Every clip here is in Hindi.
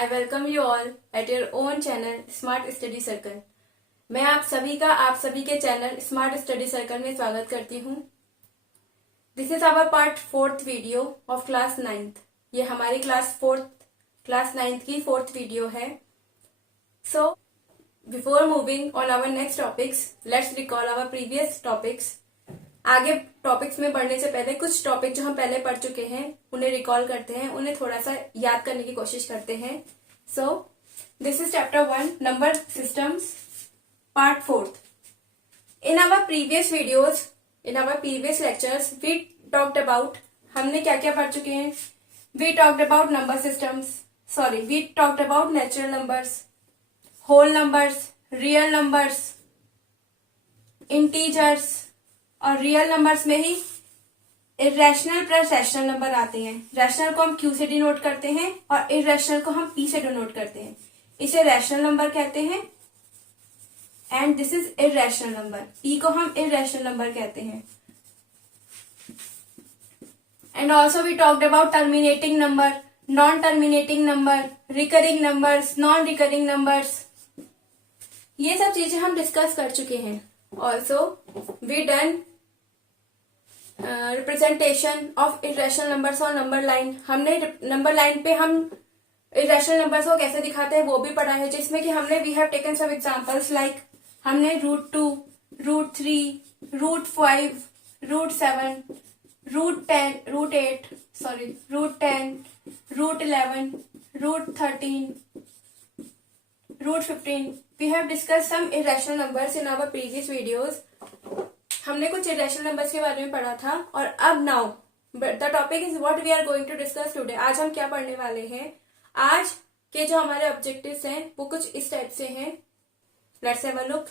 I welcome you all at your own channel Smart Study Circle. मैं आप सभी के चैनल स्मार्ट स्टडी सर्कल में स्वागत करती हूँ. This is our part 4th video of class 9th. ये हमारी क्लास 9th की 4th वीडियो है. So before moving on our next topics, let's recall our previous topics. आगे टॉपिक्स में बढ़ने से पहले कुछ टॉपिक जो हम पहले पढ़ चुके हैं उन्हें रिकॉल करते हैं, उन्हें थोड़ा सा याद करने की कोशिश करते हैं. So this is chapter 1 number systems part 4th. In our previous videos, in our previous lectures we talked about, हमने क्या क्या पढ़ चुके हैं. We talked about number systems, we talked about natural numbers, whole numbers, real numbers, integers, और रियल नंबर्स में ही इरेशनल प्लस रैशनल नंबर आते हैं. रैशनल को हम क्यू से डिनोट करते हैं और इरेशनल को हम पी से डिनोट करते हैं. इसे रैशनल नंबर कहते हैं and this is irrational number. Pi को हम इरेशनल नंबर कहते हैं. And also we talked about terminating number, non terminating number, recurring numbers, non recurring numbers. ये सब चीजें हम डिस्कस कर चुके हैं. Also we done representation of irrational numbers और नंबर लाइन. हमने नंबर लाइन पे हम इरेशनल नंबर्स को कैसे दिखाते हैं वो भी पढ़ा है, जिसमें कि हमने we have taken some examples like हमने √2, √3, √5, √7, √10, √8, √10, √11, √13, √15. We have discussed some irrational numbers in our previous videos. हमने कुछ irrational numbers के बारे में पढ़ा था. और अब now the topic is what we are going to discuss today. आज हम क्या पढ़ने वाले हैं. आज के जो हमारे ऑब्जेक्टिव्स हैं वो कुछ इस टाइप से हैं. Let's have a look.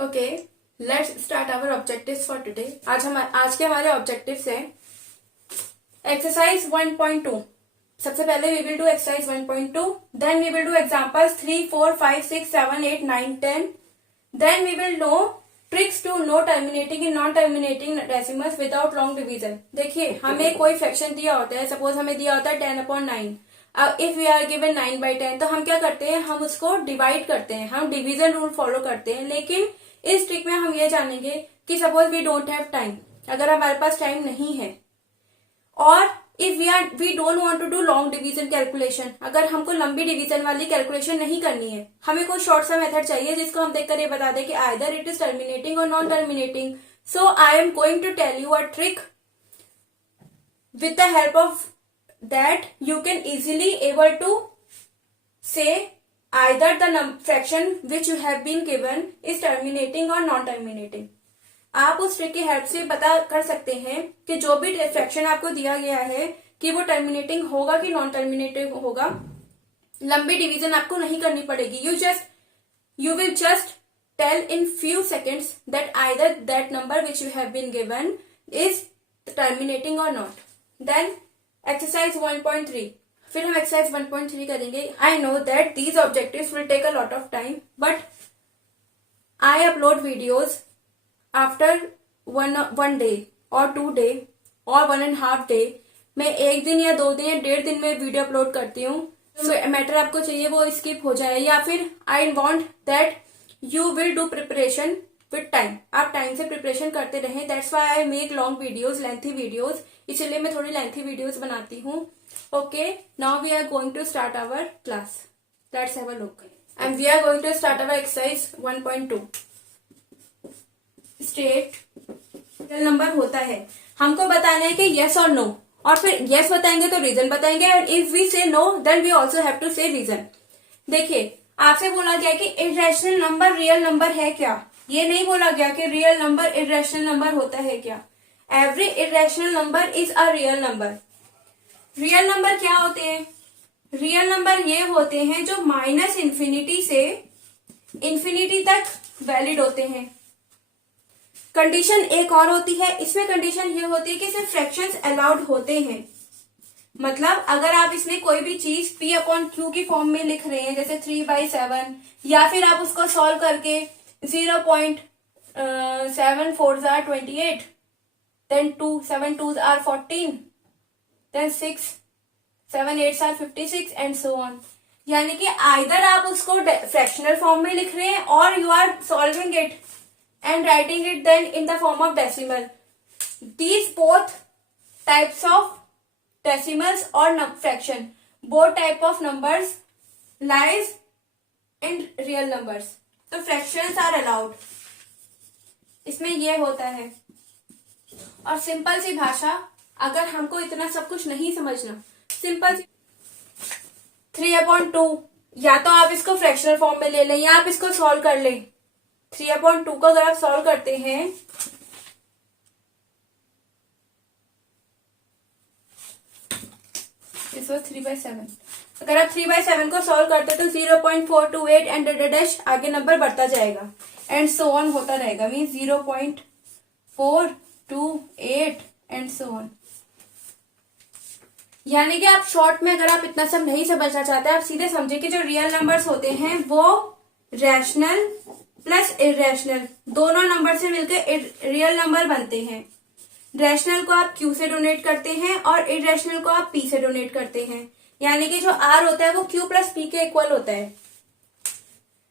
Okay, let's start our objectives for today. आज के हमारे ऑब्जेक्टिव्स हैं एक्सरसाइज 1.2. सबसे पहले we will do exercise 1.2, then we will do examples 3, 4, 5, 6, 7, 8, 9, 10. Then we will know tricks to know terminating and non-terminating decimals without long division. देखिए हमें कोई फ्रैक्शन दिया होता है, सपोज हमें दिया होता है 10/9. अब इफ वी आर गिवन 9/10 तो हम क्या करते हैं, हम उसको डिवाइड करते हैं, हम डिवीजन रूल फॉलो करते हैं. लेकिन इस ट्रिक में हम ये जानेंगे कि suppose we don't have time, अगर हमारे पास टाइम नहीं है, और if we don't want to do long division calculation, अगर हमको लंबी डिवीजन वाली कैलकुलेशन नहीं करनी है, हमें कोई शॉर्ट सा मेथड चाहिए जिसको हम देखकर ये बता दें कि आइदर इट इज टर्मिनेटिंग और non terminating. So I am going to tell you a trick with the help of that you can easily able to say either the fraction which you have been given is terminating और नॉन टर्मिनेटिंग. आप उस ट्रिक की हेल्प से पता कर सकते हैं कि जो भी फ्रैक्शन आपको दिया गया है कि वो टर्मिनेटिंग होगा कि नॉन टर्मिनेटिंग होगा. लंबी डिवीजन आपको नहीं करनी पड़ेगी. You will just tell in few seconds that either that number which you have been given is terminating और नॉट. Then exercise 1.3. फिर हम एक्सरसाइज 1.3 करेंगे. I know that these objectives will take a lot of time, but I upload videos after one day or 2 day or 1.5 day. मैं 1 दिन या 2 दिन या 1.5 दिन में वीडियो अपलोड करती हूँ. जो मैटर आपको चाहिए वो स्किप हो जाए, या फिर I want that you will do preparation with time. आप टाइम से प्रिपरेशन करते रहें. That's why I make long videos, lengthy videos. इसलिए मैं थोड़ी लेंथी वीडियोज बनाती हूँ. Okay, now we are going to start our class. Let's have a look and we are going to start our exercise 1.2. State number होता है, हमको बताना है कि यस और नो, और फिर यस बताएंगे तो रीजन बताएंगे, and if we say no then we also have to say reason. देखिए आपसे बोला गया कि इरेशनल नंबर रियल नंबर है क्या. ये नहीं बोला गया कि रियल नंबर इरेशनल नंबर होता है क्या. Every irrational number is a real number. Real number क्या होते हैं. रियल नंबर ये होते हैं जो -∞ से इंफिनिटी तक वैलिड होते हैं. कंडीशन एक और होती है, इसमें कंडीशन ये होती है कि सिर्फ फ्रैक्शंस अलाउड होते हैं. मतलब अगर आप इसमें कोई भी चीज P/Q की फॉर्म में लिख रहे हैं, जैसे 3/7, या फिर आप उसको सॉल्व करके 0.7 4s are 28, then 7 2s are 14, then 6 7 8s are 56 and so on. यानी कि आइदर आप उसको फ्रैक्शनल फॉर्म में लिख रहे हैं और you are solving it and writing it then in the form of decimal. These both types of decimals or fraction, both type of numbers lies in real numbers. तो fractions are allowed. इसमें ये होता है. और सिंपल सी भाषा, अगर हमको इतना सब कुछ नहीं समझना, सिंपल सी 3/2 या तो आप इसको फ्रैक्शनल फॉर्म में ले लें या आप इसको सॉल्व कर लें. 3/2 को अगर आप सॉल्व करते हैं इस 3/7, अगर आप 3/7 को सॉल्व करते हैं तो 0.428 एंड डैश आगे नंबर बढ़ता जाएगा एंड सो ऑन होता रहेगा. Mean 0.428 and so on. यानी कि आप शॉर्ट में अगर आप इतना सब नहीं समझना चाहते, आप सीधे समझे कि जो रियल नंबर्स होते हैं वो रैशनल प्लस इरेशनल दोनों नंबर से मिलकर रियल नंबर बनते हैं. रैशनल को आप Q से डोनेट करते हैं और इरेशनल को आप P से डोनेट करते हैं. यानी कि जो R होता है वो Q प्लस P के इक्वल होता है.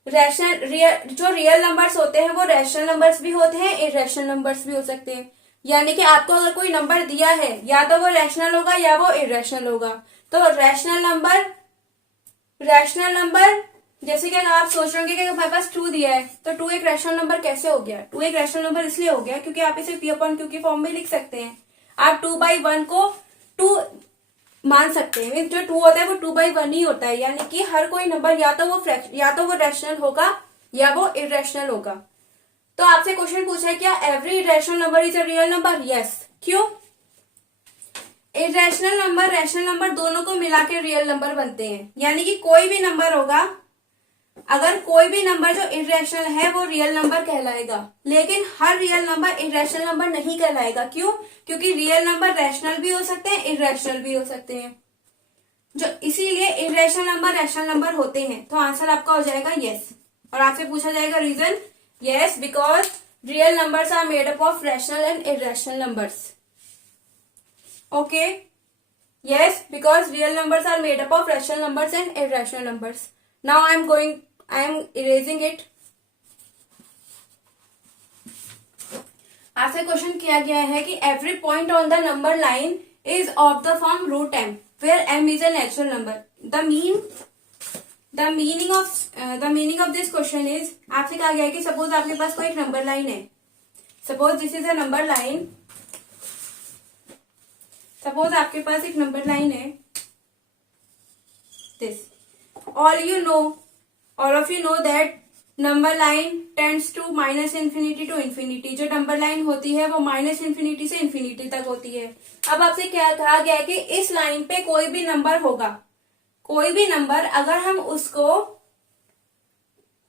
जो रियल नंबर्स होते हैं वो रैशनल नंबर्स भी होते हैं, इरेशनल नंबर्स भी हो सकते हैं. यानी कि आपको अगर कोई नंबर दिया है या तो वो रैशनल होगा या वो इरेशनल होगा. तो रैशनल नंबर जैसे कि अगर आप सोच रहे होंगे कि हमारे पास 2 दिया है तो 2 एक रैशनल नंबर कैसे हो गया. 2 एक रैशनल नंबर इसलिए हो गया क्योंकि आप इसे P/Q की फॉर्म में लिख सकते हैं. आप 2/1 को 2 मान सकते हैं. जो 2 होता है वो 2/1 ही होता है. यानी कि हर कोई नंबर या तो वो रैशनल होगा या वो इरेशनल होगा. तो आपसे क्वेश्चन पूछा है क्या every irrational number is a real number. Yes. क्यों? इरेशनल नंबर रैशनल नंबर दोनों को मिला के रियल नंबर बनते हैं. यानी कि कोई भी नंबर होगा, अगर कोई भी नंबर जो इरेशनल है वो रियल नंबर कहलाएगा, लेकिन हर रियल नंबर इरेशनल नंबर नहीं कहलाएगा. क्यों? क्योंकि रियल नंबर रैशनल भी हो सकते हैं, इरेशनल भी हो सकते हैं. जो इसीलिए इरेशनल नंबर रैशनल नंबर होते हैं. तो आंसर आपका हो जाएगा यस. और आपसे पूछा जाएगा reason. Yes, because real numbers are made up of rational and irrational numbers. Okay. Yes, because real numbers are made up of rational numbers and irrational numbers. Now I am erasing it. आपसे क्वेश्चन किया गया है कि every point on the number line is of the form √m, where m is a natural number. The meaning of this question is, आपसे कहा गया है कि सपोज आपके पास कोई एक नंबर लाइन है. Suppose this is a number line. Suppose आपके पास एक नंबर लाइन है this. all of you know that number line tends to -infinity to infinity. जो नंबर लाइन होती है वो -infinity से infinity तक होती है. अब आपसे क्या कहा गया है कि इस लाइन पे कोई भी नंबर होगा, कोई भी नंबर अगर हम उसको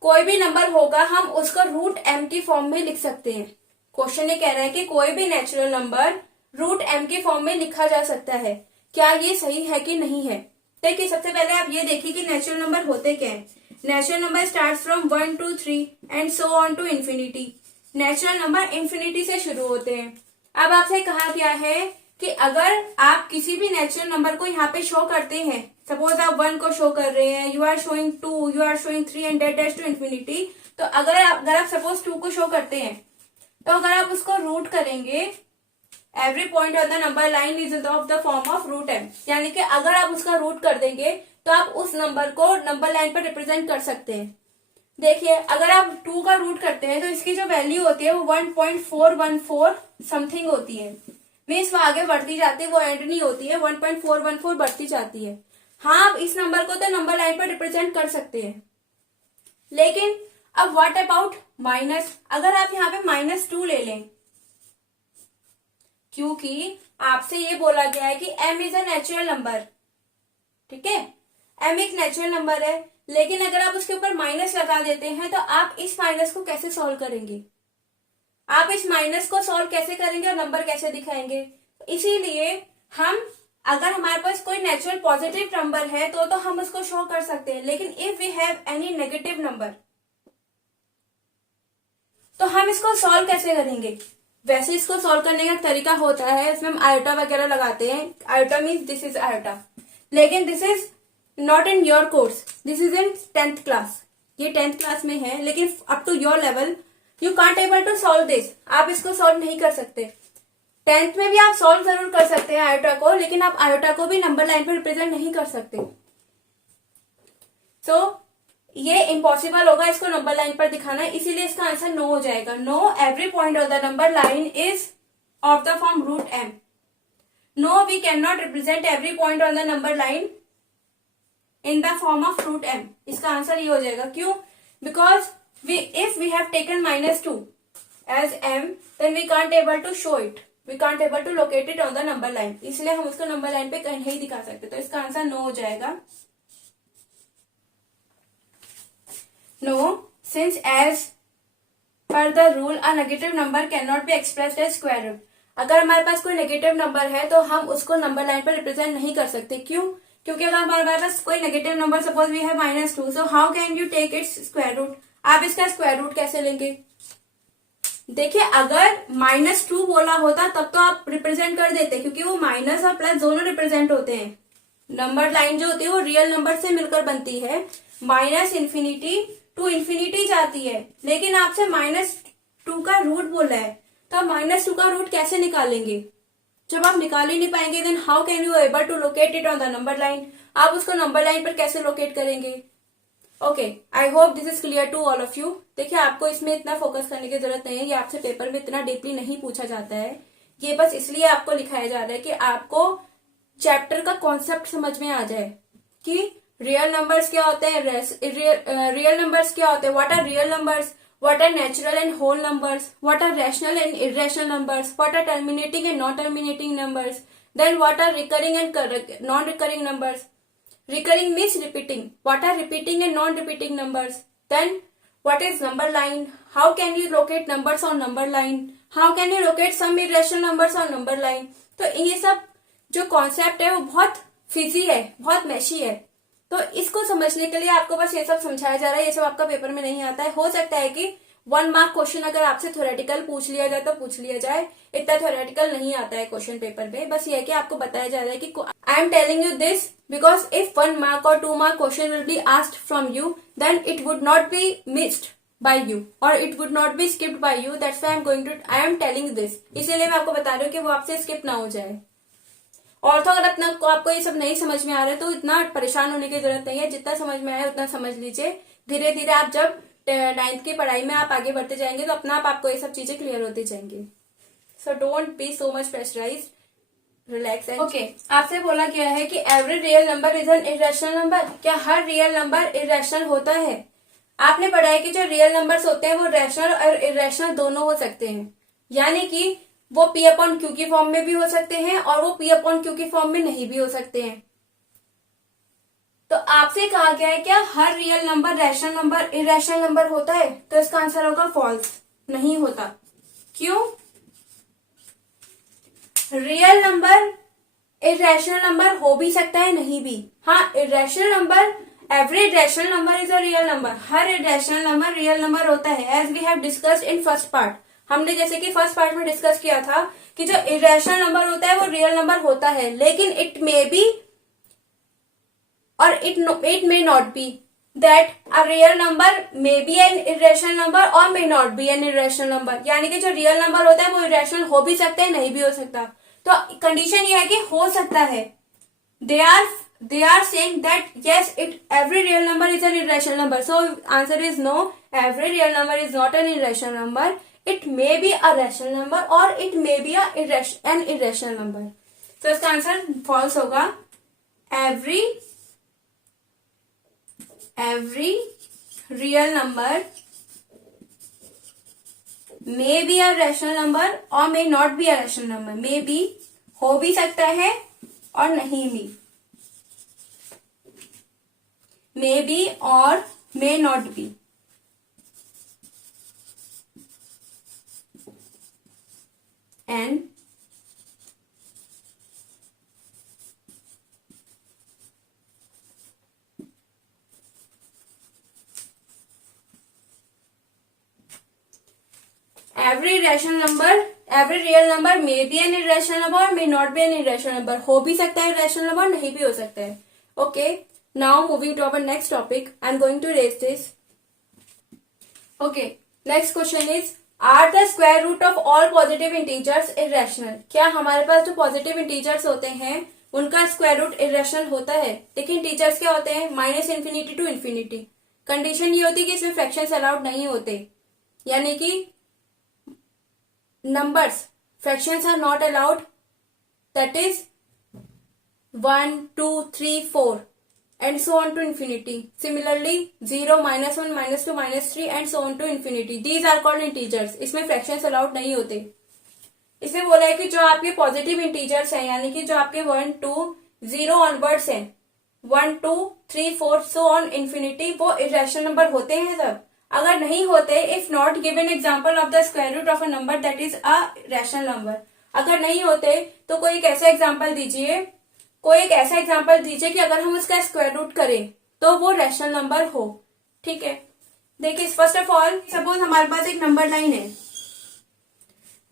√m की फॉर्म में लिख सकते हैं. क्वेश्चन ये कह रहा है कि कोई भी नेचुरल नंबर √m की फॉर्म में लिखा जा सकता है. क्या ये सही है कि नहीं है? देखिए, सबसे पहले आप ये देखिए कि नेचुरल नंबर होते क्या है. Natural number starts from 1 to 3 and so on to infinity. Natural number infinity से शुरू होते हैं. अब आपसे कहा गया है कि अगर आप किसी भी नेचुरल नंबर को यहाँ पे शो करते हैं, सपोज आप 1 को शो कर रहे हैं, you are showing 2, you are showing 3 and dash to infinity. तो अगर आप सपोज 2 को शो करते हैं तो अगर आप उसको रूट करेंगे, every point on the number line is of the form of √m. यानी कि अगर आप उसका रूट कर देंगे तो आप उस नंबर को नंबर लाइन पर रिप्रेजेंट कर सकते हैं. देखिए, अगर आप 2 का रूट करते हैं तो इसकी जो वैल्यू होती है वो 1.414 समथिंग होती है. मीन्स वो आगे बढ़ती जाती है, वो एंड नहीं होती है, 1.414 बढ़ती जाती है. हाँ, आप इस नंबर को तो नंबर लाइन पर रिप्रेजेंट कर सकते हैं. लेकिन अब व्हाट अबाउट माइनस? अगर आप यहाँ पे -2 ले लें, क्योंकि आपसे ये बोला गया है कि m is a natural number. ठीक है, m एक नेचुरल नंबर है, लेकिन अगर आप उसके ऊपर माइनस लगा देते हैं तो आप इस माइनस को कैसे सॉल्व करेंगे? आप इस माइनस को सॉल्व कैसे करेंगे और नंबर कैसे दिखाएंगे? इसीलिए अगर हमारे पास कोई नेचुरल पॉजिटिव नंबर है तो हम उसको शो कर सकते हैं. लेकिन if we have any negative number तो हम इसको सॉल्व कैसे करेंगे? वैसे इसको सॉल्व करने का तरीका होता है, इसमें हम आयोटा वगैरह लगाते हैं. Iota means this is iota, लेकिन this is not in your course, this is in 10th class, ये 10th क्लास में है, लेकिन up to your level you can't able to solve this, आप इसको सॉल्व नहीं कर सकते। 10th में भी आप सॉल्व जरूर कर सकते हैं आयोटा को, लेकिन आप आयोटा को भी नंबर लाइन पर रिप्रेजेंट नहीं कर सकते। सो ये इम्पॉसिबल होगा इसको नंबर लाइन पर दिखाना, इसीलिए इसका आंसर नो हो जाएगा। No every point of the number line is of the form root m। No we can not represent every point on the number line in the form of root m। इसका आंसर ये हो जाएगा, क्यों? Because if we have taken -2 as m, then we can't able to show it, we can't able to locate it on the number line, इसलिए हम उसको नंबर लाइन पे कहीं नहीं दिखा सकते, तो इसका आंसर नो हो जाएगा। No, since as per the rule a negative number cannot be expressed as square root। अगर हमारे पास कोई नेगेटिव नंबर है तो हम उसको नंबर लाइन पर रिप्रेजेंट नहीं कर सकते, क्यों? क्योंकि अगर हमारे पास कोई नेगेटिव नंबर, सपोज वी है -2, so how can you take its square root? आप इसका स्क्वायर रूट कैसे लेंगे? देखिए, अगर -2 बोला होता तब तो आप रिप्रेजेंट कर देते, क्योंकि वो माइनस और प्लस दोनों रिप्रेजेंट होते हैं। नंबर लाइन जो होती है वो रियल नंबर से मिलकर बनती है, -∞ टू इंफिनिटी जाती है, लेकिन आपसे -2 का रूट बोला है, तो आप -2 का रूट कैसे निकालेंगे? जब आप निकाल ही नहीं पाएंगे, then how can you able to locate it on the number line? आप उसको नंबर लाइन पर कैसे लोकेट करेंगे? Okay, I hope this is clear to all of you. देखिए, आपको इसमें इतना फोकस करने की जरूरत नहीं है, ये आपसे पेपर में इतना डीपली नहीं पूछा जाता है, ये बस इसलिए आपको लिखाया जा रहा है कि आपको चैप्टर का कॉन्सेप्ट समझ में आ जाए कि रियल नंबर्स क्या होते हैं, रियल नंबर्स क्या होते हैं, what are real numbers, what are natural and whole numbers, what are rational and irrational numbers, what are terminating and non-terminating numbers, then what are recurring and non-recurring numbers. Recurring means repeating. What are repeating and non-repeating numbers? Then what is number line? How can you locate numbers on number line? How can you locate some irrational numbers on number line? तो ये सब जो कॉन्सेप्ट है वो बहुत फिजी है, बहुत मैशी है, तो इसको समझने के लिए आपको बस ये सब समझाया जा रहा है, ये सब आपका पेपर में नहीं आता है। हो सकता है कि 1 मार्क क्वेश्चन अगर आपसे थ्योरेटिकल पूछ लिया जाए तो पूछ लिया जाए, इतना थ्योरेटिकल नहीं आता है क्वेश्चन पेपर में, बस ये है कि आपको बताया जा रहा है कि I am telling you this because if 1 mark और 2 mark question will be asked from you, then it would not be missed by you और it would not be skipped by you, that's why I am telling this, इसीलिए मैं आपको बता रही हूँ कि वो आपसे स्किप ना हो जाए। और तो अगर आपको ये सब नहीं समझ में आ रहा है तो इतना परेशान होने की जरूरत नहीं है, जितना समझ में आया उतना समझ लीजिए। धीरे धीरे आप जब 9th की पढ़ाई में आप आगे बढ़ते जाएंगे तो अपना आप आपको ये सब चीजें क्लियर होती जाएंगी। So don't be so much pressurised, relax. Okay, आपसे बोला गया है कि every real number is an irrational number. क्या हर रियल नंबर इरेशनल होता है? आपने पढ़ा है कि जो रियल नंबर्स होते हैं वो रैशनल और इरेशनल दोनों हो सकते हैं, यानी कि वो P/Q की फॉर्म में भी हो सकते हैं और वो P/Q की फॉर्म में नहीं भी हो सकते हैं। तो आपसे कहा गया है क्या हर real number rational number irrational number होता है? तो इसका आंसर होगा फॉल्स, नहीं होता। क्यों? रियल नंबर इरेशनल नंबर हो भी सकता है, नहीं भी। हाँ, irrational number, every irrational number is a real number, हर इरेशनल नंबर रियल नंबर होता है, as we have discussed in first part. हमने जैसे कि फर्स्ट पार्ट में डिस्कस किया था कि जो इरेशनल नंबर होता है वो रियल नंबर होता है, लेकिन इट मे बी और it may not be, that a real number may be an irrational number और may not be an irrational number, यानी कि जो रियल नंबर होता है वो इरेशनल हो भी सकता है, नहीं भी हो सकता। तो कंडीशन ये है कि हो सकता है। they are saying that yes, every real number is an irrational number, so answer is no, every real number is not an irrational number, it may be a rational number or it may be an irrational number। तो इसका आंसर फॉल्स होगा। every real number may be a rational number or may not be a rational number, may be हो भी सकता है और नहीं भी, may be or may not be। and every rational number, every real number may be an irrational number or may not be an irrational number, हो भी सकता है irrational number, नहीं भी हो सकता है। Okay, Now moving to our next topic, I am going to raise this. Okay, next question is, are the square root of all positive integers irrational? क्या हमारे पास जो पॉजिटिव इंटीजर्स होते हैं उनका स्क्वायर रूट इरेशनल होता है? लेकिन इंटीजर्स क्या होते हैं? Minus infinity to infinity. Condition ये होती है कि इसमें फ्रैक्शंस अलाउड नहीं होते, यानी कि numbers fractions are not allowed. That is 1, 2, 3, 4 and so on to infinity. Similarly 0, -1, -2, -3 and so on to infinity. These are called integers. इसमें fractions allowed नहीं होते. इसमें बोला है कि जो आपके पॉजिटिव इंटीजर्स हैं, यानी कि जो आपके 1, 2, 0 ऑनवर्ड्स हैं, 1, 2, 3, 4 so on infinity, वो irrational नंबर होते हैं सब. अगर नहीं होते, if not give an example of the square root of a number that is a rational number. अगर नहीं होते तो कोई एक ऐसा एग्जाम्पल दीजिए, कोई एक ऐसा एग्जाम्पल दीजिए कि अगर हम उसका स्क्वायर रूट करें तो वो रैशनल नंबर हो. ठीक है, देखिए फर्स्ट ऑफ ऑल सपोज हमारे पास एक नंबर लाइन है.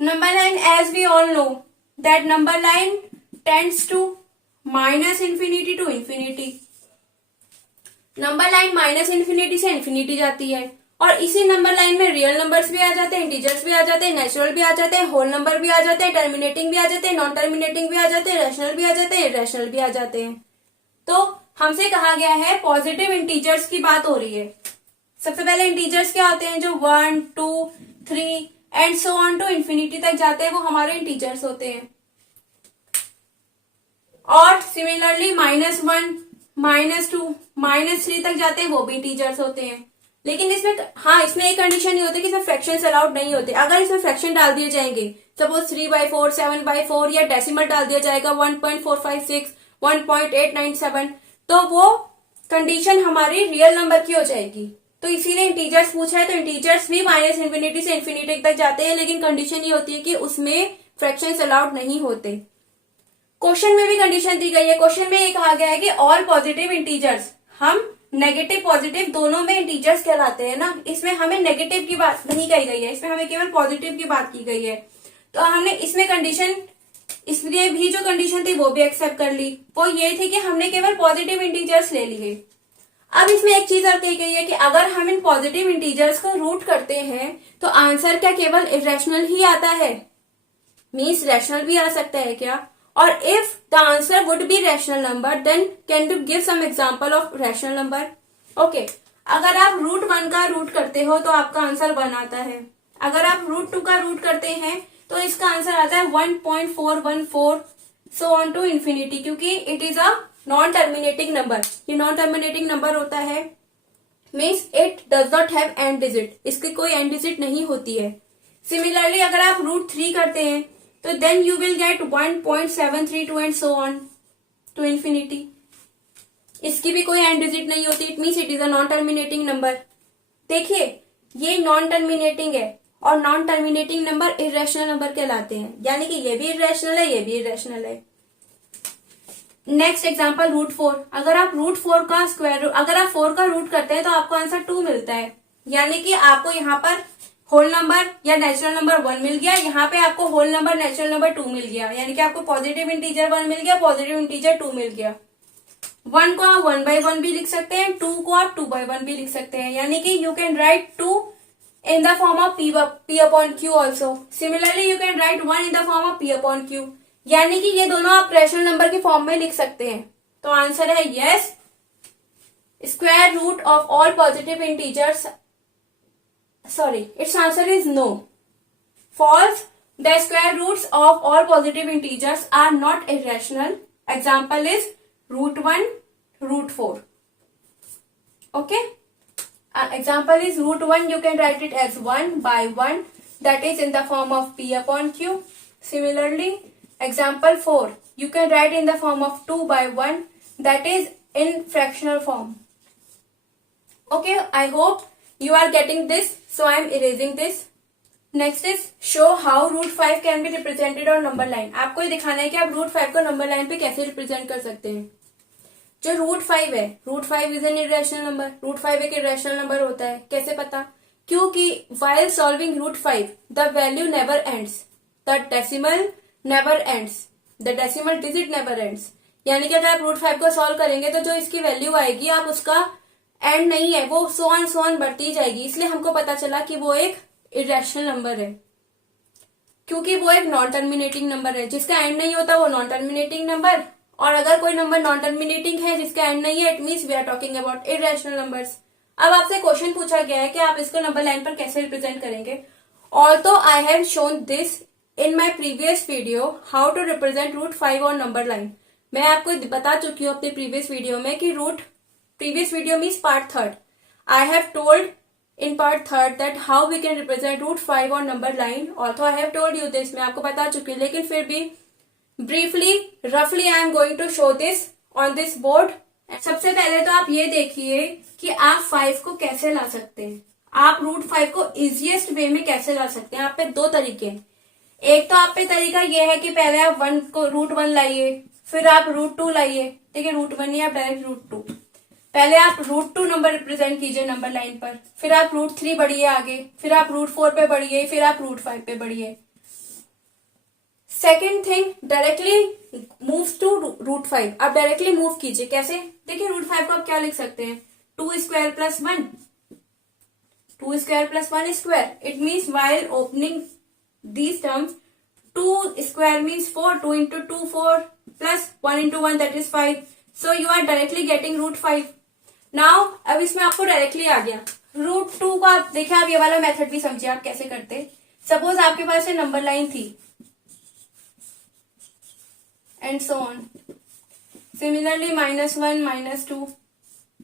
Number line as we all know that number line tends to minus infinity to infinity. Number line minus infinity से इन्फिनिटी जाती है और इसी नंबर लाइन में रियल नंबर्स भी आ जाते हैं, इंटीजर्स भी आ जाते हैं, नेचुरल भी आ जाते हैं, होल नंबर भी आ जाते हैं, टर्मिनेटिंग भी आ जाते हैं, नॉन टर्मिनेटिंग भी आ जाते हैं, रैशनल भी आ जाते हैं, इरेशनल भी आ जाते हैं. तो हमसे कहा गया है पॉजिटिव इंटीजर्स की बात हो रही है. सबसे पहले इंटीजर्स क्या होते हैं? जो 1, 2, 3 and so on to infinity तक जाते हैं वो हमारे इंटीजर्स होते हैं. और सिमिलरली -1, -2, -3 तक जाते हैं वो भी इंटीजर्स होते हैं. लेकिन इसमें इसमें एक कंडीशन नहीं होती कि इसमें फ्रैक्शंस अलाउड नहीं होते. अगर इसमें फ्रैक्शन डाल दिए जाएंगे, सपोज 3/4, 7/4 या डेसिमल डाल दिया जाएगा 1.456, 1.897, तो वो कंडीशन हमारी रियल नंबर की हो जाएगी. तो इसीलिए इंटीजर्स पूछा है, तो इंटीजर्स भी माइनस इन्फिनिटी से इन्फिनिटी तक जाते हैं, लेकिन कंडीशन ये होती है कि उसमें फ्रैक्शंस अलाउड नहीं होते. क्वेश्चन में भी कंडीशन दी गई है. क्वेश्चन में ये कहा गया है कि ऑल पॉजिटिव इंटीजर्स, हम नेगेटिव पॉजिटिव दोनों में इंटीजर्स कहलाते हैं ना. इसमें हमें नेगेटिव की बात नहीं कही गई है, इसमें हमें केवल पॉजिटिव की बात की गई है. तो हमने इसमें कंडीशन, इसलिए भी जो कंडीशन थी वो भी एक्सेप्ट कर ली. वो ये थी कि हमने केवल पॉजिटिव इंटीजर्स ले लिए. अब इसमें एक चीज और कही गई है कि अगर हम इन पॉजिटिव इंटीजर्स को रूट करते हैं तो आंसर क्या केवल इरेशनल ही आता है? मीन्स रैशनल भी आ सकता है क्या? और if the answer would be rational number, then can you give some example of rational number? Okay, अगर आप √1 का रूट करते हो तो आपका आंसर 1 आता है. अगर आप √2 का रूट करते हैं तो इसका आंसर आता है 1.414 so on to infinity, क्योंकि it is a non terminating number. ये नॉन टर्मिनेटिंग नंबर होता है, means it does not have and digit. इसकी कोई एंड डिजिट नहीं होती है. सिमिलरली अगर आप √3 करते हैं तो then you will get 1.732 and so on to infinity. इसकी भी कोई एंड डिजिट नहीं होती. It means it is a non terminating number. देखिए ये नॉन टर्मिनेटिंग है और non terminating number irrational number कहलाते हैं, यानी कि ये भी इरेशनल है, ये भी इरेशनल है. Next example √4. अगर आप √4 का स्क्वायर, अगर आप 4 का रूट करते हैं तो आपको आंसर 2 मिलता है, यानी कि आपको यहाँ पर होल नंबर या नेचुरल नंबर 1 मिल गया, यहाँ पे आपको होल नंबर नेचुरल नंबर 2 मिल गया, यानी कि आपको पॉजिटिव इंटीजर 1 मिल गया, पॉजिटिव इंटीजर 2 मिल गया. 1 को आप 1/1 भी लिख सकते हैं, 2 को आप 2/1 भी लिख सकते हैं, यानी कि you can write 2 in the form of p upon q also. Similarly you can write 1 in the form of p upon q, यानी कि ये दोनों आप रैशनल नंबर की फॉर्म में लिख सकते हैं. तो आंसर है yes, square root of all positive integers, sorry, its answer is no. False, the square roots of all positive integers are not irrational. Example is √1, √4. Okay, example is √1, you can write it as 1/1, that is in the form of p upon q. Similarly example 4, you can write in the form of 2/1, that is in fractional form. Okay, I hope you are getting this, so I am erasing this. Next is show how √5 can be represented on number line. आपको ये दिखाना है कि आप √5 को नंबर लाइन पे कैसे रिप्रेजेंट कर सकते हैं. जो √5 है, √5 इज एन इरेशनल नंबर. √5 एक इरेशनल नंबर होता है. कैसे पता? क्योंकि while solving √5 the value never ends, the decimal never ends, the decimal digit never ends. यानी कि अगर आप रूट 5 को सॉल्व करेंगे तो जो इसकी वैल्यू आएगी आप उसका एंड नहीं है, वो सो ऑन बढ़ती जाएगी। इसलिए हमको पता चला कि वो एक इरेशनल नंबर है, क्योंकि वो एक नॉन टर्मिनेटिंग नंबर है। जिसका एंड नहीं होता वो नॉन टर्मिनेटिंग नंबर, और अगर कोई नंबर नॉन टर्मिनेटिंग है जिसका एंड नहीं है, it means we are talking about irrational numbers. अब आपसे क्वेश्चन पूछा गया है कि आप इसको नंबर लाइन पर कैसे रिप्रेजेंट करेंगे। Also I have shown this in my previous video how to represent root 5 on number line. मैं आपको बता चुकी हूँ अपने प्रीवियस वीडियो में कि previous video means part 3rd. I have told in part 3rd that how we can represent root 5 on number line. Also I have told you this, मैं आपको बता चुकी हूँ, लेकिन फिर भी briefly, roughly I am going to show this on this board. सबसे पहले तो आप ये देखिए कि आप 5 को कैसे ला सकते हैं। आप रूट 5 को इजिएस्ट वे में कैसे ला सकते हैं। आप पे दो तरीके हैं। एक तो आप पे तरीका ये है कि पहले आप रूट 1 लाइए, फिर आप रूट 2 लाइए। ठीक है, रूट 1 नहीं, आप डायरेक्ट रूट 2। पहले आप रूट 2 नंबर रिप्रेजेंट कीजिए नंबर लाइन पर, फिर आप रूट 3 बढ़िए आगे, फिर आप रूट 4 पे बढ़िए, फिर आप रूट 5 पे बढ़िए। Second thing, directly move to root 5। आप डायरेक्टली मूव कीजिए। कैसे? देखिए रूट 5 को आप क्या लिख सकते हैं, 2 square plus 1, 2 square plus 1 square. It means while opening these terms, 2 square means 4, 2 into 2 4 plus 1 into 1 that is 5. So you are directly getting root 5. Now अब इसमें आपको डायरेक्टली आ गया रूट 2 को। आप देखिए, आप ये वाला मेथड भी समझिए आप कैसे करते। सपोज आपके पास नंबर लाइन थी and so on. Similarly -1, -2,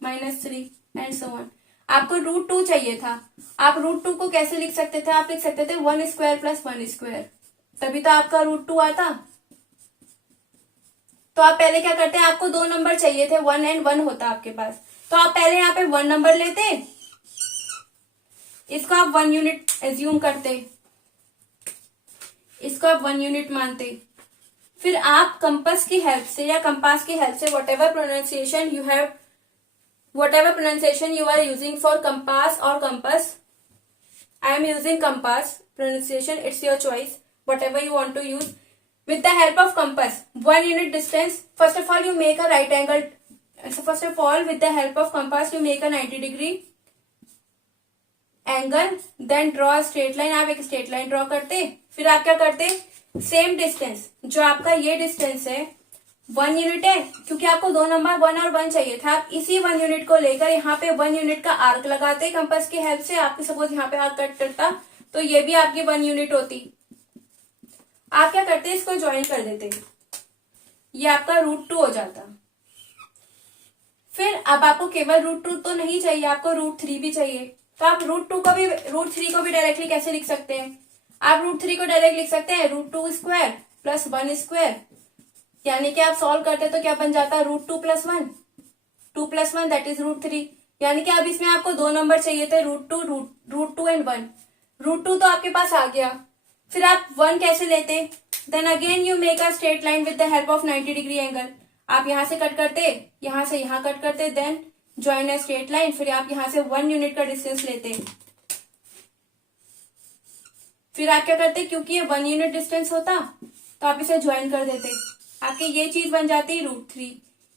-3 and so on. आपको रूट 2 चाहिए था। आप रूट 2 को कैसे लिख सकते थे? आप लिख सकते थे 1 स्क्वायर प्लस 1 स्क्वायर, तभी तो आपका रूट 2 आता। तो आप पहले क्या करते हैं, आपको दो नंबर चाहिए थे, 1 एंड 1 होता आपके पास, तो आप पहले यहाँ पे 1 नंबर लेते, इसको आप 1 यूनिट एज्यूम करते, इसको आप 1 यूनिट मानते। फिर आप कंपास की हेल्प से या कंपास की हेल्प से whatever pronunciation you are using for compass or compass, I am using compass pronunciation, it's your choice, whatever you want to use. With the help of compass, 1 unit distance, first of all you make a right angle. So first of all, with the help of compass you make a 90-degree angle, then draw a straight line. आप एक straight line draw करते, फिर आप क्या करते, सेम डिस्टेंस जो आपका ये डिस्टेंस है 1 यूनिट है, क्योंकि आपको दो नंबर 1 और 1 चाहिए था। आप इसी 1 यूनिट को लेकर यहाँ पे 1 यूनिट का आर्क लगाते कंपास की हेल्प से। आपके सपोज यहाँ पे आर्क कट करता तो ये भी आपकी 1 यूनिट होती। आप क्या करते, इसको ज्वाइन कर देते, ये आपका रूट 2 हो जाता। फिर अब आपको केवल रूट 2 तो नहीं चाहिए, आपको रूट 3 भी चाहिए। तो आप रूट 3 को भी डायरेक्टली कैसे लिख सकते हैं? आप रूट 3 को डायरेक्ट लिख सकते हैं रूट 2 स्क्वायर प्लस 1 स्क्वायर, यानी कि आप सॉल्व करते तो क्या बन जाता, root 2 plus 1, 2 plus 1 that is root 3। यानी कि अब इसमें आपको दो नंबर चाहिए थे, रूट 2 एंड 1। रूट 2 तो आपके पास आ गया, फिर आप 1 कैसे लेते, then again you make a straight line with the help of 90-डिग्री एंगल। आप यहां से कट करते, यहां से यहां कट करते, then join a straight line, फिर आप यहां से 1 यूनिट का डिस्टेंस लेते, फिर आप क्या करते, क्योंकि ये 1 यूनिट डिस्टेंस होता तो आप इसे ज्वाइन कर देते, आपकी ये चीज बन जाती रूट 3।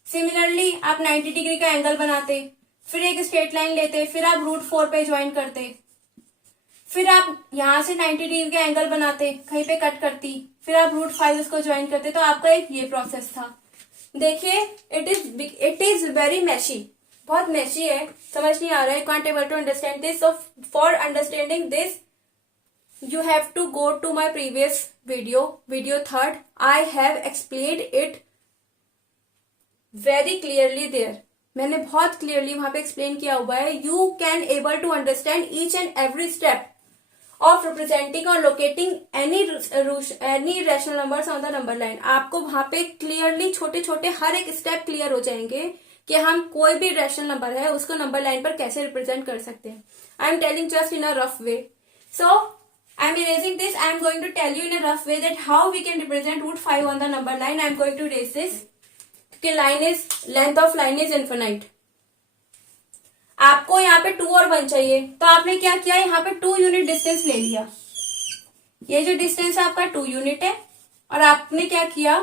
सिमिलरली आप 90-डिग्री का एंगल बनाते, फिर एक स्ट्रेट लाइन लेते, फिर आप रूट 4 पे ज्वाइन करते, फिर आप यहां से 90-डिग्री का एंगल बनाते, कहीं पे कट करती, फिर आप रूट 5 उसको ज्वाइन करते। तो आपका एक ये प्रोसेस था। देखिए इट इज वेरी मैशी, बहुत मैशी है, समझ नहीं आ रहा है, can't able to understand this. So for understanding this you have to go to my previous video 3rd. I have explained it very clearly there. मैंने बहुत क्लियरली वहां पे एक्सप्लेन किया हुआ है। You can able to understand each and every step of representing or locating any rational numbers on the number line. आपको वहां पे क्लियरली छोटे छोटे हर एक स्टेप क्लियर हो जाएंगे कि हम कोई भी रैशनल नंबर है उसको नंबर लाइन पर कैसे रिप्रेजेंट कर सकते हैं। आई am telling just in a rough way. So I am erasing this. I am going to tell you in a rough way that how we can represent root 5 on the number line. I am going to erase this. क्योंकि length of line is infinite. आपको यहाँ पे 2 और 1 चाहिए, तो आपने क्या किया, यहाँ पे 2 यूनिट डिस्टेंस ले लिया। ये जो डिस्टेंस है आपका 2 यूनिट है, और आपने क्या किया,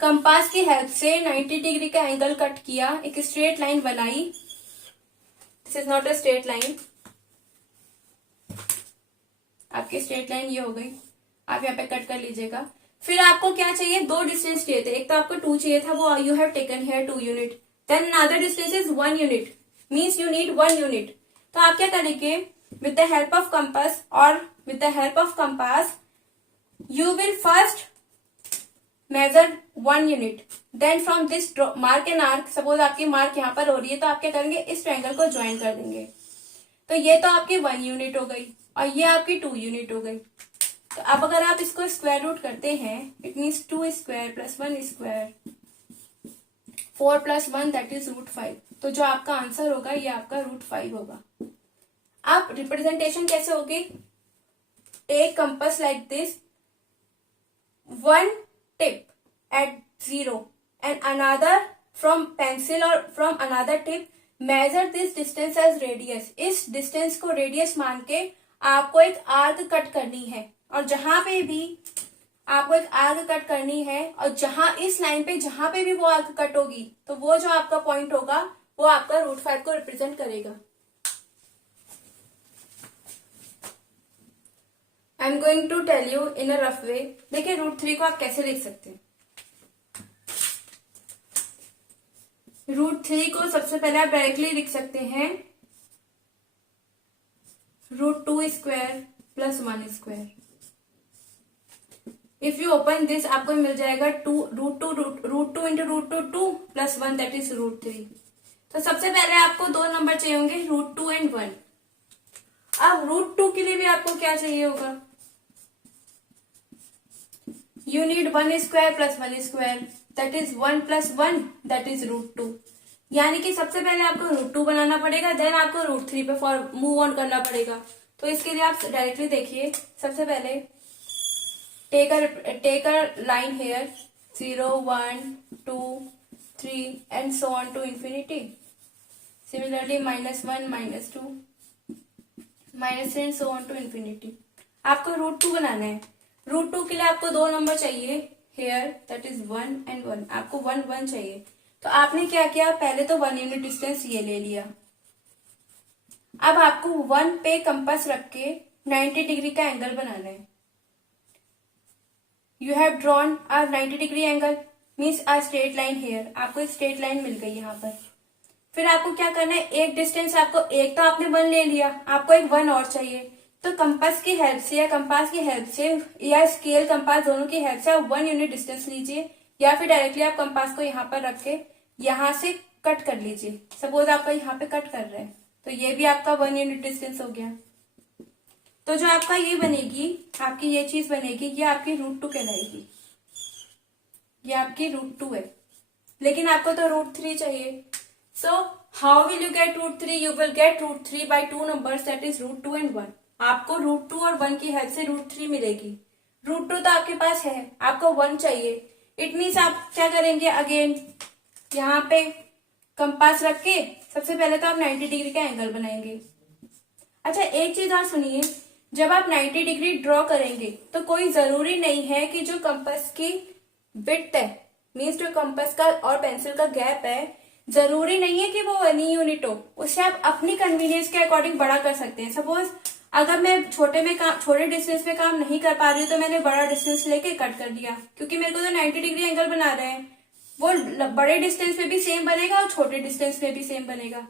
कंपास की हेल्प से 90 डिग्री का एंगल कट किया, एक स्ट्रेट लाइन बनाई, this is not a straight line, आपकी स्ट्रेट लाइन ये हो गई, आप यहाँ पे कट कर लीजिएगा। फिर आपको क्या चाहिए, दो डिस्टेंस चाहिए थे, एक तो आपको 2 चाहिए था, वो you have taken here 2 unit, then another distance is 1 unit, means you need 1 unit. तो आप क्या करेंगे, with the help of compass और with the help of compass you will first measure 1 unit, then from this mark an arc, suppose आपकी मार्क यहाँ पर हो रही है तो आप क्या करेंगे, इस ट्रायंगल को ज्वाइन कर देंगे। तो ये तो आपकी 1 यूनिट हो गई और ये आपकी 2 यूनिट हो गई। तो अब अगर आप इसको स्क्वायर रूट करते हैं, it means 2 square plus 1 square 4 plus 1 that is √5। तो जो आपका आंसर होगा ये आपका √5 होगा। अब रिप्रेजेंटेशन कैसे होगी, take compass like this, 1 tip at 0 and another from pencil or from another tip, measure this distance as radius। इस डिस्टेंस को रेडियस मान के आपको एक आर्क कट करनी है, और जहां पे भी आपको एक आर्क कट करनी है और जहां इस लाइन पे जहां पे भी वो आर्क कट होगी तो वो जो आपका पॉइंट होगा वो आपका √5 को रिप्रेजेंट करेगा। I am going to tell you in a rough way. देखिए √3 को आप कैसे लिख सकते हैं। √3 को सबसे पहले आप डायरेक्टली लिख सकते हैं √2 square plus 1 square. If you open this आपको मिल जाएगा √2 इंटू √2 प्लस 1 दैट इज √3। तो सबसे पहले आपको दो नंबर चाहिए होंगे, √2 एंड 1। अब √2 के लिए भी आपको क्या चाहिए होगा, you need 1 square plus 1 square that is 1 plus 1 that is √2। यानी कि सबसे पहले आपको √2 बनाना पड़ेगा, देन आपको √3 पे मूव ऑन करना पड़ेगा। तो इसके लिए आप डायरेक्टली देखिए, सबसे पहले take a line here 0 1 2 3 and so on to infinity. Similarly -1 -2 -3 and so on to infinity. आपको √2 बनाना है। √2 के लिए आपको दो नंबर चाहिए हेयर, दैट इज 1 एंड 1। आपको 1 1 चाहिए, तो आपने क्या किया, पहले तो 1 यूनिट डिस्टेंस ये ले लिया। अब आपको 1 पे कंपास रख के 90 डिग्री का एंगल बनाना है। You have drawn a 90 degree angle means a straight line here. आपको एक स्ट्रेट लाइन मिल गई यहाँ पर। फिर आपको क्या करना है, एक डिस्टेंस आपको, एक तो आपने 1 ले लिया, आपको एक 1 और चाहिए। तो कंपास की हेल्प से या कंपास की हेल्प से या स्केल कंपास दोनों की हेल्प से आप 1 यूनिट डिस्टेंस लीजिए, या फिर डायरेक्टली आप कंपास को यहाँ पर रख के यहाँ से कट कर लीजिए। सपोज आपका यहाँ पे कट कर रहे हैं तो ये भी आपका 1 यूनिट डिस्टेंस हो गया। तो जो आपका ये बनेगी, आपकी ये चीज बनेगी, ये आपकी √2 कहलाएगी। ये आपकी √2 है, लेकिन आपको तो √3 चाहिए। So how will you get √3? You will gate √3 by 2 numbers that is √2 and 1। आपको √2 और 1 की हेल्प से √3 मिलेगी। √2 तो आपके पास है, आपको 1 चाहिए। इट मीन्स आप क्या करेंगे, अगेन यहाँ पे कंपास रख के सबसे पहले तो आप 90 डिग्री का एंगल बनाएंगे। अच्छा एक चीज और सुनिए, जब आप 90 डिग्री ड्रॉ करेंगे तो कोई जरूरी नहीं है कि जो कंपास की विड्थ है, मीन्स जो कंपास का और पेंसिल का गैप है, जरूरी नहीं है कि वो 1 यूनिट हो। उसे आप अपनी कन्वीनियंस के अकॉर्डिंग बड़ा कर सकते हैं। सपोज अगर मैं छोटे डिस्टेंस पे काम नहीं कर पा रही हूँ तो मैंने बड़ा डिस्टेंस लेके कट कर दिया, क्योंकि मेरे को तो 90 डिग्री एंगल बना रहे हैं। वो बड़े डिस्टेंस पे भी सेम बनेगा और छोटे डिस्टेंस पे भी सेम बनेगा।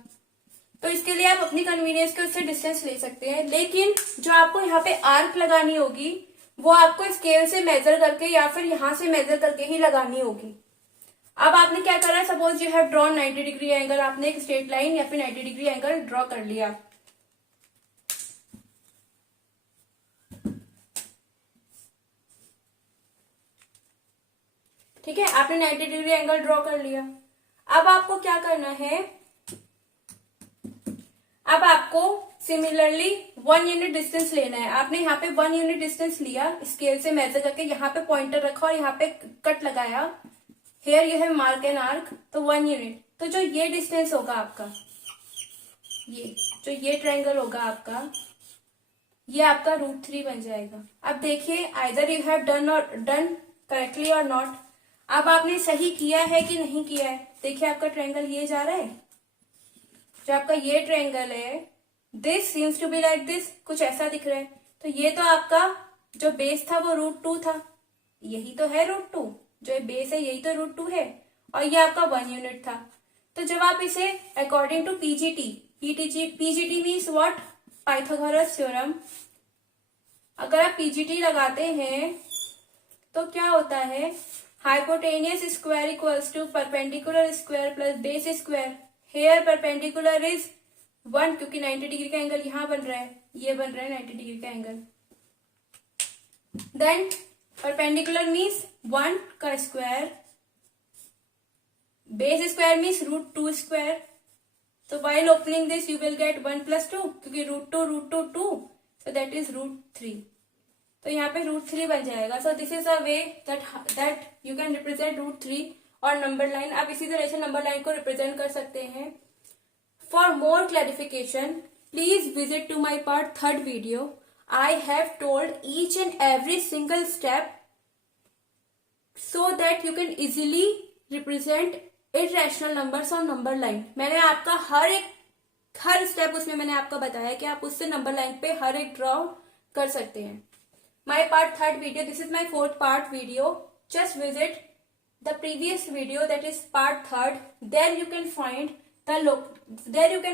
तो इसके लिए आप अपनी कन्वीनियंस के उससे डिस्टेंस ले सकते हैं, लेकिन जो आपको यहाँ पे आर्क लगानी होगी वो आपको स्केल से मेजर करके या फिर यहाँ से मेजर करके ही लगानी होगी। अब आपने क्या करा, suppose you have drawn 90 degree angle, आपने एक स्ट्रेट लाइन या फिर 90 डिग्री एंगल ड्रॉ कर लिया। ठीक है, आपने 90 डिग्री एंगल ड्रॉ कर लिया। अब आपको क्या करना है, अब आपको सिमिलरली 1 यूनिट डिस्टेंस लेना है। आपने यहाँ पे 1 यूनिट डिस्टेंस लिया, स्केल से मेजर करके यहाँ पे पॉइंटर रखा और यहाँ पे कट लगाया। Here you have mark an arc, तो 1 यूनिट। तो जो ये डिस्टेंस होगा आपका, ये ट्रायंगल होगा आपका, ये आपका √3 बन जाएगा। अब देखिए either you have done correctly और नॉट। अब आपने सही किया है कि नहीं किया है? देखिए आपका ट्रायंगल ये जा रहा है, जो आपका ये ट्रायंगल है, this seems to be like this, कुछ ऐसा दिख रहा है। तो ये तो आपका जो बेस था वो √2 था, यही तो है √2, जो बेस है यही तो √2 है, और ये आपका 1 यूनिट था। तो जब आप इसे according to PGT means what, Pythagoras theorem, अगर आप पीजीटी लगाते हैं तो क्या होता है, hypotenuse square equals to perpendicular square plus base square. Here perpendicular is 1, क्योंकि 90 डिग्री का एंगल यहां बन रहा है, ये बन रहा है 90 डिग्री का एंगल। देन परपेंडिकुलर मीन्स 1 का square, base square means √2 square. तो while opening this you will get 1 plus 2, क्योंकि √2 2, so that is √3। तो यहाँ पे √3 बन जाएगा। सो this is a way that you can represent √3 और नंबर लाइन। आप इसी तरह से नंबर लाइन को रिप्रेजेंट कर सकते हैं। For more clarification please visit to my part 3rd video. I have told each and every single step so that you can easily represent irrational numbers on number line। मैंने आपका हर स्टेप उसमें मैंने आपको बताया कि आप उससे नंबर लाइन पे हर एक ड्रॉ कर सकते हैं। My part 3rd video, this is my 4th part video. Just visit the previous video that is part 3rd। There you can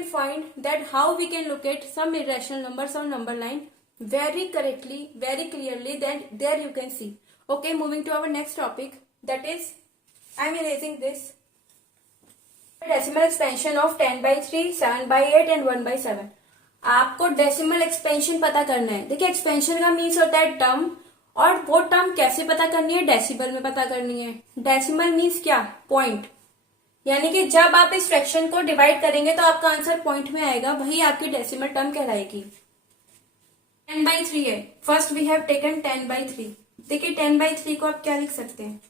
find that how we can locate some irrational numbers on number line very correctly, very clearly, then there you can see। Okay, moving to our next topic, that is I'm erasing this decimal expansion of 10/3, 7/8 and 1/7। आपको डेसिमल एक्सपेंशन पता करना है। देखिए एक्सपेंशन का मीन्स होता है टर्म, और वो टर्म कैसे पता करनी है, डेसिमल में पता करनी है। डेसिमल मीन्स क्या, पॉइंट, यानी कि जब आप इस फ्रैक्शन को डिवाइड करेंगे तो आपका आंसर पॉइंट में आएगा, वही आपकी डेसिमल टर्म कहलाएगी। 10/3 है, फर्स्ट वी हैव टेकन 10/3। देखिए 10/3 को आप क्या लिख सकते हैं,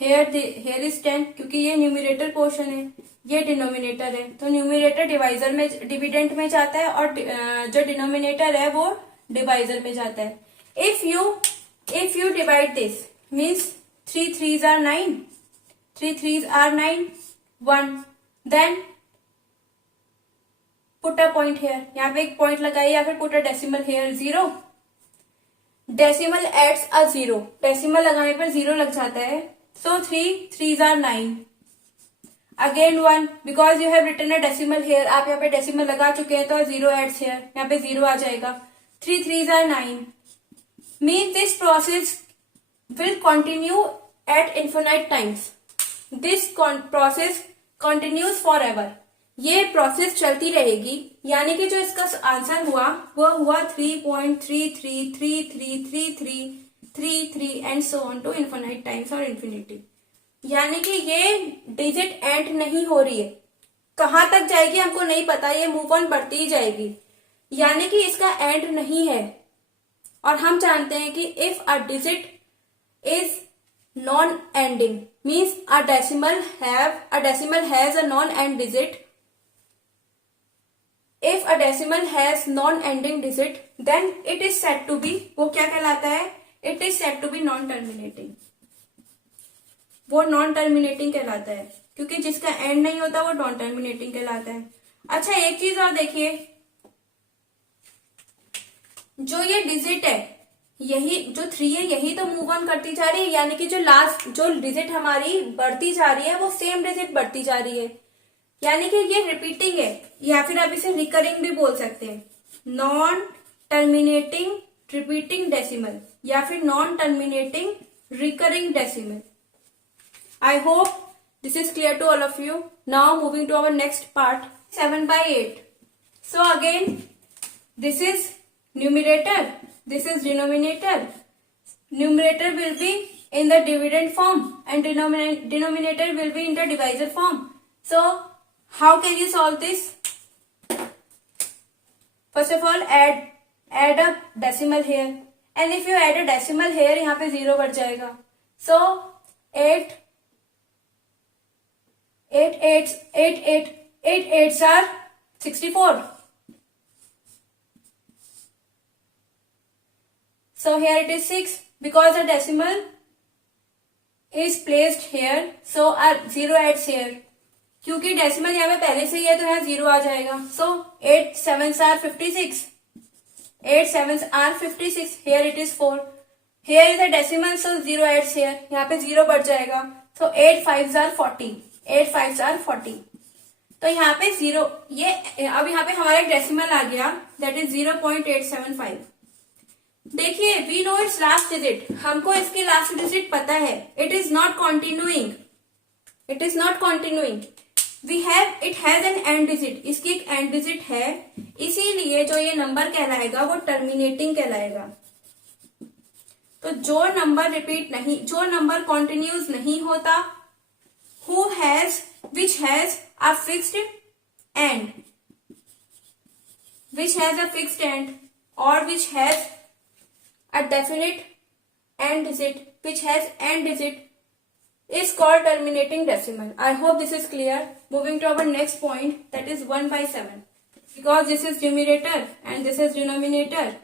हेयर इज 10, क्योंकि ये न्यूमिनेटर पोर्शन है, ये डिनोमिनेटर है, तो न्यूमिनेटर डिवाइजर में, डिविडेंट में जाता है, और जो डिनोमिनेटर है वो डिवाइजर में जाता है। If you divide this means 3 3s are 9, 3 3s are 9, 1, then put a point here, यहाँ पे एक पॉइंट लगाइए, या फिर put a decimal here 0। Decimal adds a 0, decimal लगाने पर 0 लग जाता है। So 3 3s are 9, again 1, because you have written a decimal here, आप यहाँ पे डेसिमल लगा चुके हैं तो 0 एड्स हेयर, यहाँ पे 0 आ जाएगा। 3 3s are 9 mean this process will continue at infinite times. This process continues forever, ये प्रोसेस चलती रहेगी, यानी कि जो इसका आंसर हुआ वो हुआ 3.33333333 and so on to infinite times और इन्फिनिटी। यानी कि ये डिजिट एंड नहीं हो रही है, कहां तक जाएगी हमको नहीं पता, ये मूव ऑन बढ़ती ही जाएगी, यानी कि इसका एंड नहीं है। और हम जानते हैं कि if a digit is non ending means a decimal has a non and digit. If a decimal has non-ending digit, then it is said to be, वो क्या कहलाता है, it is said to be non-terminating। वो non-terminating कहलाता है, क्योंकि जिसका एंड नहीं होता वो non-terminating कहलाता है। अच्छा एक चीज और देखिए, जो ये डिजिट है, यही जो 3 है, यही तो मूव ऑन करती जा रही है, यानी कि जो डिजिट हमारी बढ़ती जा रही है वो सेम डिजिट बढ़ती जा रही है, यानी कि ये रिपीटिंग है, या फिर आप इसे रिकरिंग भी बोल सकते हैं। नॉन टर्मिनेटिंग रिपीटिंग डेसिमल, या फिर non terminating recurring decimal. I hope this is clear to all of you. Now moving to our next part, 7/8। So again this is numerator, this is denominator. Numerator will be in the dividend form and denominator will be in the divisor form. So how can you solve this? First of all, add a decimal here, and if you add a decimal here, यहाँ पे 0 बढ़ जाएगा। So 8 8s are 64. So here it is 6, because the decimal is placed here, so our 0 adds here. क्योंकि डेसिमल यहाँ पे पहले से ही है तो यहाँ 0 आ जाएगा. So 8 7s are 56. 8 7s are 56. Here it is 4. Here is a decimal, so 0 adds here. यहाँ पे 0 बढ़ जाएगा. So 8 5s are 40. 8 5s are 40. तो यहाँ पे 0, ये अब यहाँ पे हमारा डेसिमल आ गया, दैट इज 0.875. देखिए, we know it's last digit, हमको इसकी लास्ट डिजिट पता है. It is not continuing, it is not continuing. We have, it has an end digit, इसकी एक एंड डिजिट है, इसीलिए जो ये नंबर कहलाएगा वो टर्मिनेटिंग कहलाएगा. तो जो नंबर रिपीट नहीं, जो नंबर कॉन्टिन्यूज नहीं होता, which has a fixed end, which has a fixed end, or which has a definite end digit, which has end digit, is called terminating decimal. I hope this is clear. Moving to our next point, that is 1/7. Because this is numerator and this is denominator.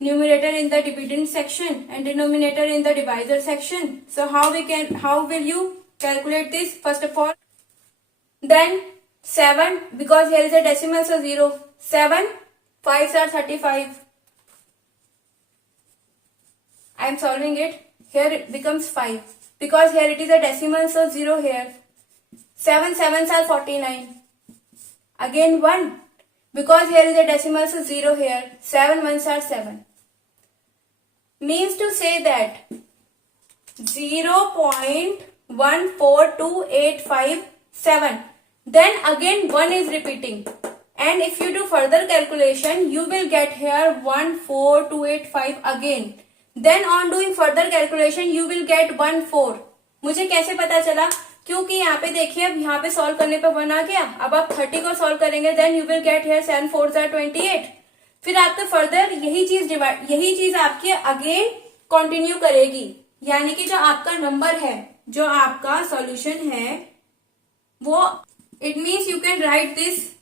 Numerator in the dividend section and denominator in the divisor section. So how will you calculate this? First of all, then 7, because here is a decimal, so 0. 7 5s are 35. I am solving it. Here it becomes 5, because here it is a decimal, so 0 here. 7 7s are 49. Again 1, because here is a decimal, so 0 here. 7 1s are 7. Means to say that 0.14287. Then again 1 is repeating, and if you do further calculation you will get here 14285 again. Then on doing further calculation you will get 14. मुझे कैसे पता चला? क्योंकि यहाँ पे देखिए, अब यहाँ पे सॉल्व करने पे 1 आ गया. अब आप 30 को सॉल्व करेंगे, then you will get here 7 4s are 28. फिर आपके फर्दर यही चीज आपकी अगेन कंटिन्यू करेगी. यानी कि जो आपका नंबर है, जो आपका सॉल्यूशन है, वो it means you can write this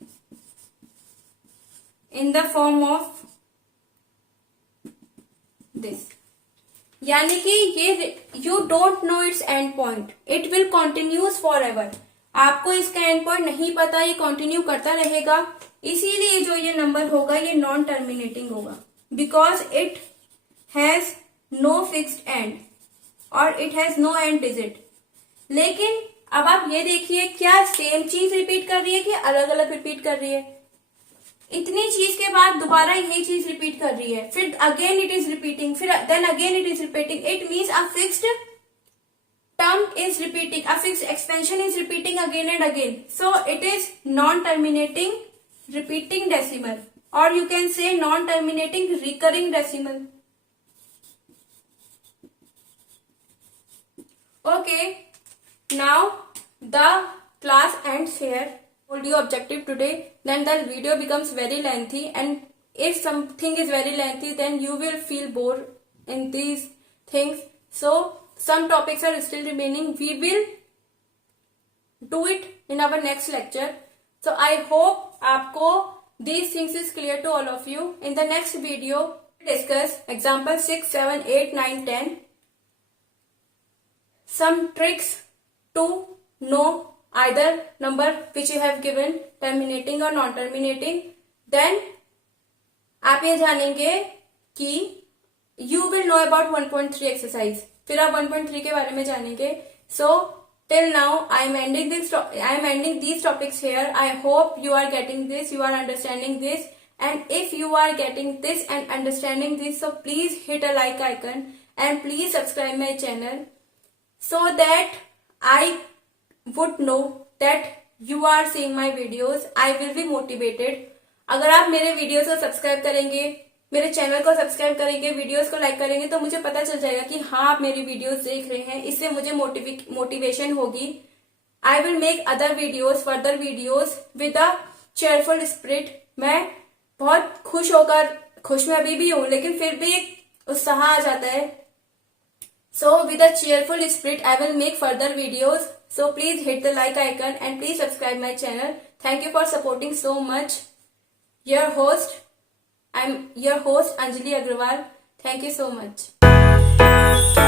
in the form of this. यानी कि ये you don't know it's and point, it will continues for ever. आपको इसका एंड पॉइंट नहीं पता, ये कंटिन्यू करता रहेगा. इसीलिए जो ये नंबर होगा ये नॉन टर्मिनेटिंग होगा, because it has no fixed end और it has no end digit. लेकिन अब आप ये देखिए, क्या सेम चीज रिपीट कर रही है कि अलग अलग रिपीट कर रही है? इतनी चीज के बाद दोबारा यही चीज रिपीट कर रही है, फिर अगेन इट इज रिपीटिंग, फिर then again it is repeating. It means a fixed term is repeating, a fixed expansion is repeating again and again. So it is non-terminating repeating decimal, or you can say non-terminating recurring decimal. Okay, now the class ends here. Told you objective today, then the video becomes very lengthy, and if something is very lengthy then you will feel bored in these things. So some topics are still remaining. We will do it in our next lecture. So I hope आपको these things is clear to all of you. In the next video, we discuss example 6, 7, 8, 9, 10. Some tricks to know either number which you have given, terminating or non-terminating. Then आप ये जानेंगे कि you will know about 1.3 exercise. फिर आप 1.3 के बारे में जानेंगे. So till now I am ending these topics here. I hope you are getting this, you are understanding this, and if you are getting this and understanding this, so please hit a like icon and please subscribe my channel, so that I would know that you are seeing my videos. I will be motivated. अगर आप मेरे वीडियोस को सब्सक्राइब करेंगे, मेरे चैनल को सब्सक्राइब करेंगे, वीडियोस को लाइक करेंगे, तो मुझे पता चल जाएगा कि हाँ आप मेरी वीडियोस देख रहे हैं. इससे मुझे मोटिवेशन होगी. I will make other videos, further videos with a cheerful spirit. मैं बहुत खुश में अभी भी हूँ, लेकिन फिर भी एक उत्साह आ जाता है. So with a cheerful spirit I will make further videos. So please hit the like icon and please subscribe my channel. Thank you for supporting so much. I'm your host Anjali Agrawal. Thank you so much. Thank you.